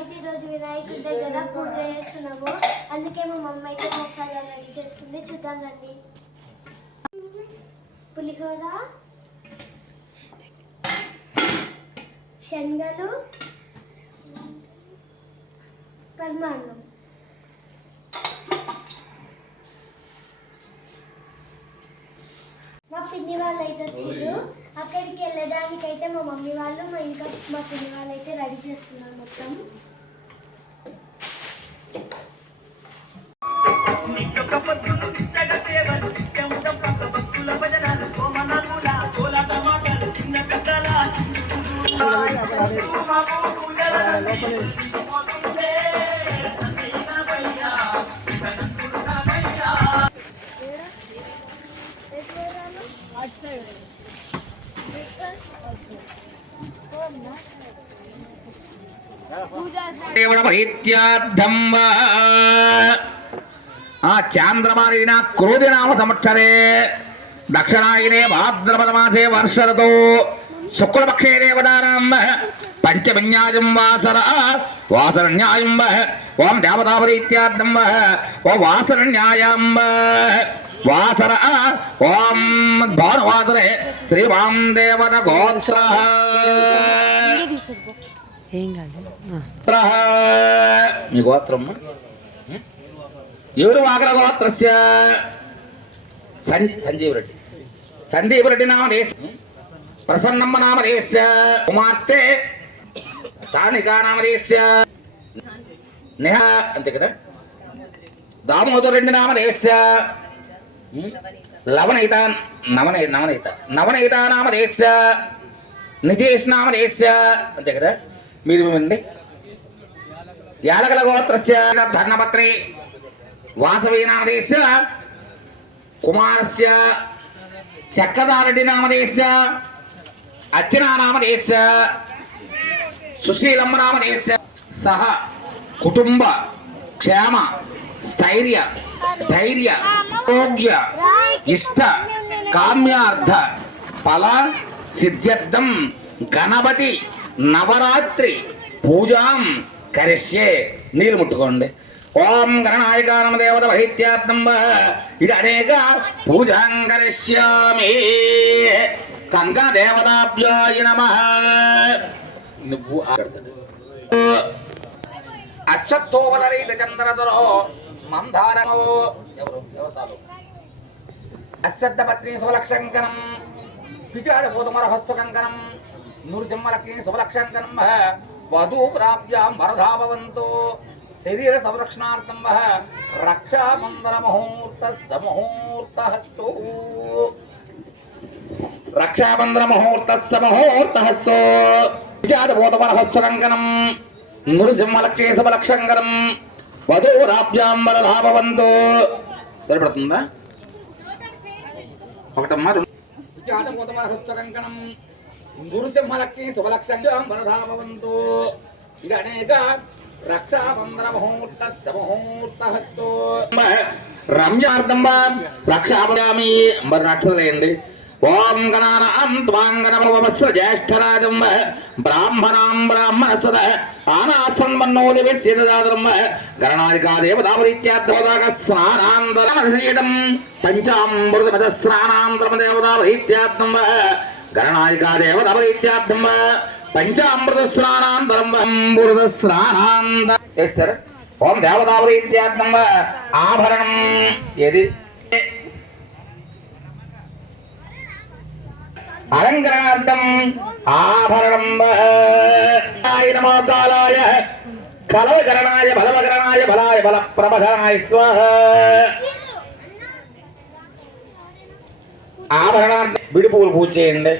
అయితే ఈరోజు వినాయకుడి దగ్గర పూజ చేస్తున్నాము. అందుకే మా మమ్మీ అయితే మసాలా రెడీ చేస్తుంది. చూద్దాం రండి. పులిహోర శనగలు పరమాన్నం పిన్ని వాళ్ళు అయితే వచ్చారు అక్కడికి వెళ్ళడానికి అయితే మా మమ్మీ వాళ్ళు మా ఇంకా మా పిన్ని వాళ్ళు అయితే రెడీ చేస్తున్నారు మొత్తం దేవుడ ప్రీత్యార్థం ఆ చాంద్రమారీణ క్రోధినామ సంవత్సరే దక్షిణాయనే భాద్రపదమాసే వర్షరతో శుక్లపక్షే దేవతానాం పంచమన్యాయం వాసర వాసరన్యాయం ఓం దేవతాపరీత్యార్థం ఓ వాసరన్యాయం వాసర ఓం భానువాసరే. శ్రీవాం దేవత గోత్ర. మీ గోత్రం. ఎవరు వాగర గోత్రస్య? సంజీవ్ రెడ్డి. సందీప్ రెడ్డి నామదేశ ప్రసన్నమ్మ నామదేశ కుమార్తె తానికా నామదేశ నేహ అంతే కదా? దామోదర్ రెడ్డి నామదేశ లవనయిత నవనయ నవనయిత నామ దేశ నితేష్ నామ దేశ అంతే కదా? మీరు వినండి. యాలగల గోత్రస్య. ధర్మపత్రి వాసవి నామదేశ కుమారస్య. చక్కదారెడ్డి నామదేశ అర్చనా నామదేశ సుశీలమ్మ నామదేశ సహ కుటుంబ క్షేమ స్థైర్య ధైర్య ఆరోగ్య ఇష్ట కామ్యార్థ ఫల సిద్ధ్యర్థం గణపతి నవరాత్రి పూజాం కరిష్యే. నీళ్ళు ముట్టుకోండి. ఓం గణనాయక నమ దేవత వహిత్యార్థం ఇది అనేక పూజాం కరిష్యామి. కంక దేవతాభ్యాయ నమ. నువ్వు ఆడతాడు చంద్రధరో మందారమో ఎవరు? ఎవరు తాలూకు అశ్వత్థపత్ని శుభలక్షంకనం పిచాడభూతమర హస్తకంకనం నృసింహలక్ష్మి శుభలక్షంకనం వధూ ప్రాప్యాం వరదా భవంతు శరీర సంరక్షణార్థం రక్షాబంధన ముహూర్త సమూహూర్త హస్తో రక్షాబంధన ముహూర్త సమూహూర్త హస్తో పిచాడభూతమర హస్తకంకనం నృసింహలక్ష్మి శుభలక్షంకనం వధూ ప్రాప్యాం వరదా భవంతు సరిపడుతుందా ఒకటమ్మా గురుసింహలక్ష్మి ఇది అనేక రక్షాబంధన రమ్యార్థం వా రక్షాపదామి. మరి నక్షత్రలేండి ஓம் கணானாம் துவாங்கனபவஸ்வ ஜேஷ்டராஜம் பிராமணாம் பிராமணசத ஆனாசன் மன்னோதிவி சேததாதரம் கரணாதிகா தேவதாபரித்யாத்மதாக ஸ்நானாந்தரமதிசீடம் பஞ்சாமிருதமத ஸ்நானாந்தரம தேவதாபரித்யாத்ம கரணாதிகா தேவதாபரித்யாத்ம பஞ்சாமிருத ஸ்நானாந்தரம் அமிருத ஸ்நானாந்த எஸ் சார். ஓம் தேவதாபரித்யாத்ம ஆபரணம். எது? அலங்கரணார்த்தம் ஆபரணம் நமோ காலாய. கலவகரணாய பலவகரணாய பலாய பல பிரபகரணாய ஸ்வஹ ஆபரணார்த்தம் விடுபூல் பூஜை உண்டு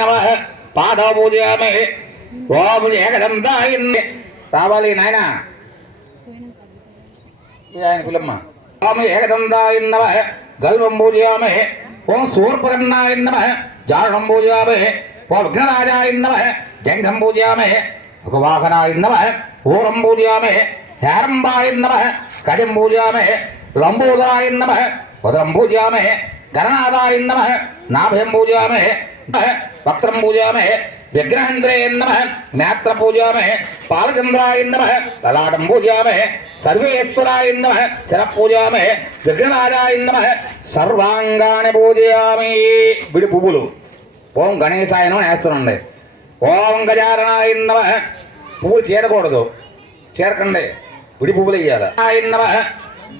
நம பாதவ பூஜையாமே ஓம் ஏகதந்தாய் ராபாலி நாயனா. பிள்ளம்மா ஓம் ஏகதந்தாய் நம கல்வம் பூஜையாமே ओम सूर्पगन्नाय नमः जारुणं पूजयामहे ओम विघ्नराजाय नमः जङ्घं पूजयामहे वाहनाय नमः ओरं पूजयामहे हेरम्बाय नमः करिं पूजयामहे लम्बोदराय नमः उदरं पूजयामहे गणनादाय नमः नाभयं पूजयामहे वक्त्रं पूजयामहे విగ్రహంద్రే నమ నేత్ర పూజామహే పాలచంద్రాయ నమ లలాటం పూజామహే సర్వేశ్వరాయ నమ శర పూజామహే విఘ్నరాజాయ నమ సర్వాంగాన్ని పూజయామి. విడి పువ్వులు. ఓం గణేశాయనం నమ ఓం గజారణాయ నమ. పువ్వులు చేరకూడదు. చేరకండి. విడి పువ్వులు వేయాలి ఆయ నమ.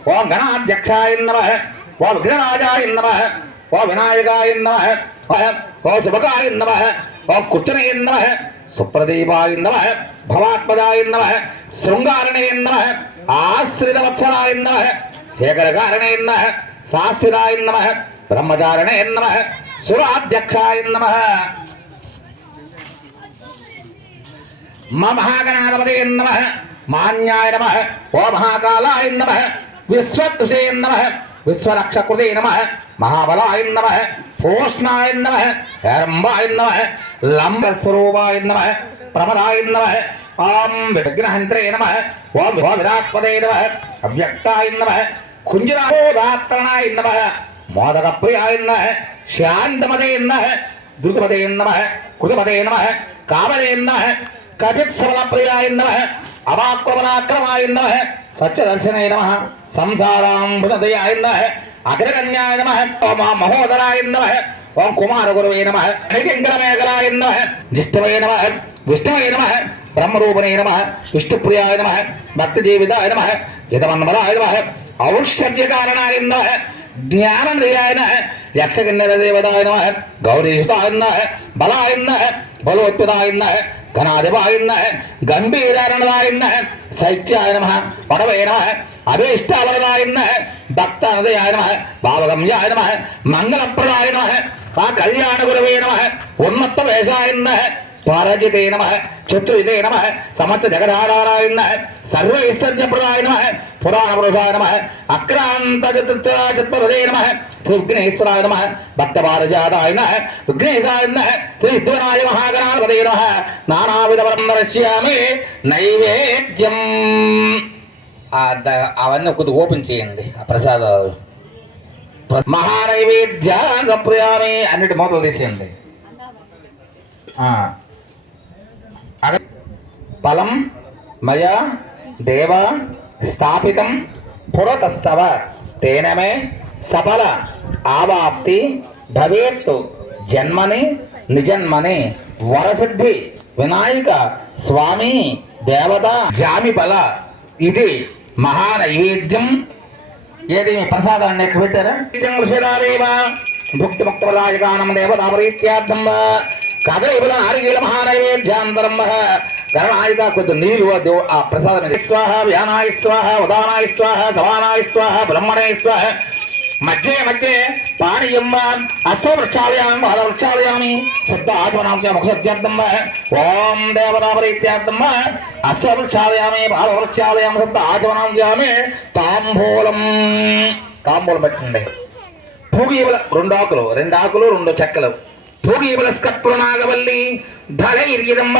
ఓం గణాధ్యక్షాయ నమ. ఓ విఘ్నరాజాయ నమ. ఓ వినాయకాయ నమ. ఓ శుభకాయ నమ. ಓಂ ಕುಟ್ಟನೆಯ ನಮಃ ಸುಪ್ರದೀಪಾಯ ನಮಃ ಭವಾತ್ಮದಾಯ ನಮಃ ಶೃಂಗಾರಣೆಯ ನಮಃ ಆಶ್ರಿತ ವತ್ಸಲಾಯ ನಮಃ ಶೇಖರಕಾರಣೆಯ ನಮಃ ಶಾಶ್ವತಾಯ ನಮಃ ಬ್ರಹ್ಮಚಾರಣೆ ನಮಃ ಸುರಾಧ್ಯಕ್ಷಾಯ ನಮಃ ಮಹಾಗಣಾಧಿಪತಿ ನಮಃ ಮಾನ್ಯಾಯ ನಮಃ ಓ ಮಹಾಕಾಲಾಯ ನಮಃ ವಿಶ್ವತುಷೇ ನಮಃ ವಿಶ್ವರಕ್ಷಕೃತೆ ನಮಃ ಮಹಾಬಲಾಯ ನಮಃ பூஷ்ணாய நம ஹரம்பாய நம லம்பஸ்வரூபாய நம பிரமதாய நம ஆம் விக்னஹந்திரே நம ஓம் விராட்பதே நம அவ்வக்தாய நம குஞ்சராபோதாத்திரனாய நம மோதகப்பிரியாய நம சாந்தமதே நம துருதமதே நம கிருதமதே நம காமலே நம கபித்சவலப்பிரியாய நம அபாத்மபலாக்கிரமாய நம சச்சதர்சனே நம சம்சாராம்புதயாய நம అగ్రగణ్యాయ నమ. మహోదరాయ నమ. ఓం కుమార గురువే నమ. హరికంకరమేఖలాయ నమ. జిష్టవే నమ. విష్ణవే నమ. బ్రహ్మరూపణే నమ. విష్ణుప్రియాయ నమ. భక్తజీవితాయ నమ. జితమన్మలాయ నమ. ఔషధ్యకారణాయ నమ జ్ఞాననిలయాయ నమ నమ. ജ്ഞാനപ്രിയായ യക്ഷകിന്നര ദേവത എന്ന ഗൗരീസുത എന്ന ബല എന്ന ബലോത്പിത എന്ന ഘനാധിപായ ഗംഭീരണതായ സൈത്യായ നമ പടവേ നമ അഭീഷ്ടാവരനായ ഭക്തനതയായ ആ കല്യാണ ഗുരവേ നമ ഉന്മത്ത വേഷായ పరజితే నమ చతుర్విదే నమ సమస్త జగదాడారాయ సర్వ సర్వైశ్వర్యప్రదాయ నమ పురాణ పురుషాయ నమ అక్రాంత చతుర్చతుర్పదే నమ విఘ్నేశ్వరాయ నమ భక్తపారజాతాయ నమ విఘ్నేశాయ నమ శ్రీ విద్వనాయ మహాగణాధిపతే నమ నానావిధ నరస్యామి నైవేద్యం. అవన్నీ కొద్దిగా ఓపెన్ చేయండి ఆ ప్రసాదాలు. ప్ర- మహానైవేద్య సంప్రయామి అన్నిటి మొదలు తీసేయండి. ఆ. బలం మయా దేవ స్థాపితం పురతస్తవ తేనమే సఫల ఆవాప్తి భవేత్తు జన్మని నిజన్మని వరసిద్ధి వినాయక స్వామి దేవత జామి బల ఇది మహానైవేద్యం. ఏది మీ ప్రసాదాన్ని ఎక్కడ పెట్టారా? భుక్తి ముక్తపదాయకానం దేవతాపరీత్యార్థం వా. కథ కదలిబుల నారికేల మహానైవేద్యాంతరం వా గణనాయిక కొద్ది నీరు ఆ దేవ- ఆ ప్రసాదం స్వాహ వ్యానాయ స్వాహ ఉదానాయ స్వాహ సమానాయ స్వాహ బ్రహ్మణే స్వాహ మధ్యే మధ్యే పానీయం వా అశ్వవృక్షాలయామి బాలవృక్షాలయామి శబ్ద ఆత్మనామ ముఖసత్యార్థం వా ఓం దేవతాపరీత్యార్థం వా అశ్వవృక్షాలయామి బాలవృక్షాలయామి శబ్ద ఆత్మనామ తాంబూలం తాంబూలం పెట్టండి పూగీబల రెండు ఆకులు రెండు ఆకులు రెండు చెక్కలు పూగీబల స్కత్పుల నాగవల్లి ధళైర్యదంబ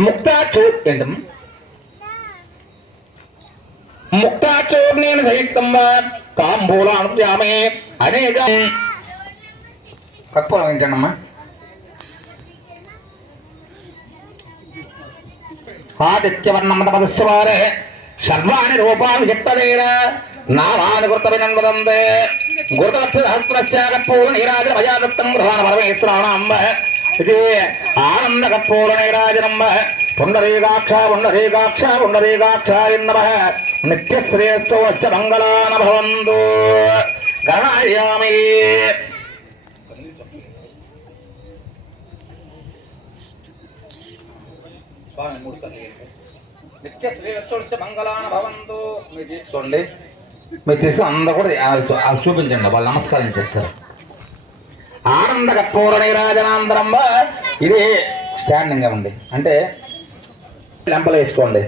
ముక్తాచూ ఏంటమ్మా ముక్తాచూర్ణేన సయుక్తంబ తాంబూలానుయామే అనేక కర్పూరం ఏంటమ్మా ఆదిత్యవర్ణమతపదశ్చవారే సర్వాణి రూపాన్ని చెప్తదేన నామాని కృతవినన్వదంతే గురుతవత్సహస్రస్య కర్పూర నీరాజన భయాదత్తం ప్రధాన పరమేశ్వరాణంబ ఇది ఆనంద పుండరీకాక్ష పుండరీకాక్ష నమ నిత్యశ్రేయస్సు వచ్చ గణాయామి నిత్య శ్రేయస్సు మంగళాన భవంతు మీరు తీసుకోండి. మీరు తీసుకుని అందరూ కూడా చూపించండి వాళ్ళు నమస్కారం చేస్తారు. ఆనంద కర్పూర రాజనాంతరంబ ఇది స్టాండింగ్ ఉంది. అంటే లెంపలు వేసుకోండి.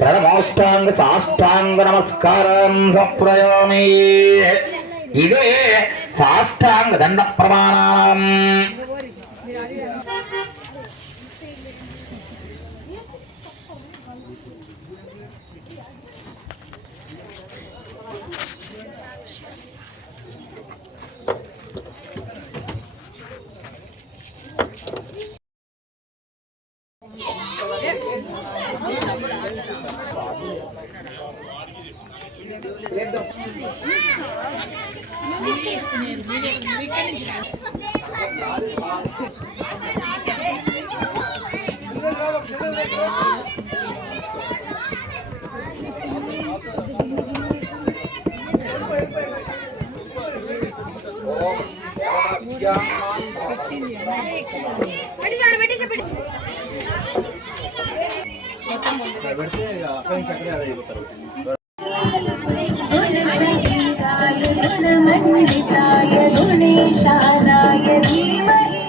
ప్రణమోష్టాంగ సాష్టాంగ నమస్కారం సప్రయామి ఇదే సాష్టాంగ దండ ప్రమాణం Yeah. गुणमण्डिताय गुणेशानाय धीमहि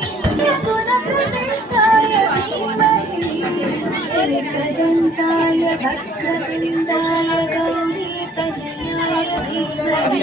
गुणप्रतिष्ठाय धीमहि एकदन्ताय भक्तवृन्दाय गौरीतनयाय धीमहि